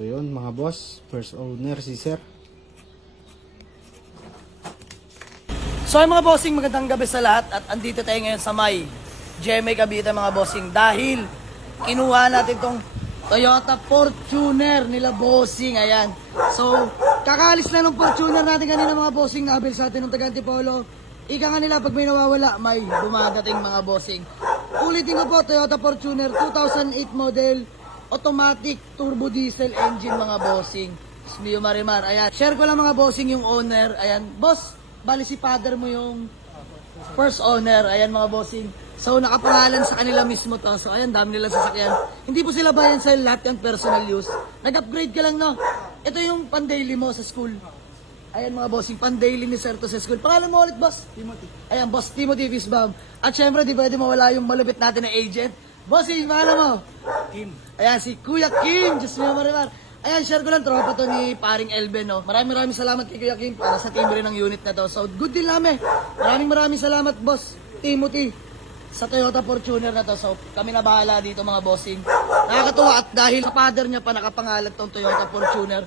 So yun mga boss, first owner si sir. So ay mga bossing, magandang gabi sa lahat at andito tayo ngayon sa may GMA Cavite mga bossing dahil kinuha natin tong Toyota Fortuner nila bossing, ayan. So kakaalis na ng Fortuner natin kanina mga bossing, nabil sa atin ng taga Antipolo. Ika nga nila pag may nawawala, may dumadating mga bossing. Ulitin ko po, Toyota Fortuner 2008 model, automatic turbo diesel engine mga bossing. Mio Marimar, ayan. Share ko lang mga bossing yung owner, ayan. Boss, bali si father mo yung first owner, ayan mga bossing. So nakapangalan sa kanila mismo to. So ayan, dami nila sasakyan. Hindi po sila bayan sa lahat yung personal use. Nag-upgrade ka lang, no? Ito yung pan-daily mo sa school. Ayan mga bossing, pan-daily ni Sir to sa school. Pangalan mo ulit, boss? Timothy. Ayan, boss Timothy Fisbam. At syempre, di pwede mawala yung malupit natin na agent. Bossing, pangalan mo? Kim. Ayan, si Kuya Kim. Diyos mo, Marimar. Ayan, share ko lang, tropa to ni paring Elben, no? Maraming salamat kay Kuya Kim para sa team rin ng unit na to. So, good din namin. Maraming salamat, boss Timothy, sa Toyota Fortuner na to. So, kami na bahala dito mga bossing. Nakakatuwa at dahil sa father niya pa nakapangalan tong Toyota Fortuner.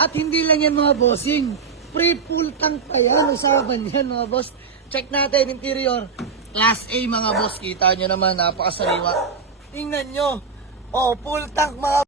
At hindi lang yan mga bossing. Free full tank pa yan. Usapan yan mga boss. Check natin interior. Class A mga boss. Kita nyo naman, napakasariwa. Tingnan nyo. Oh, full tank mga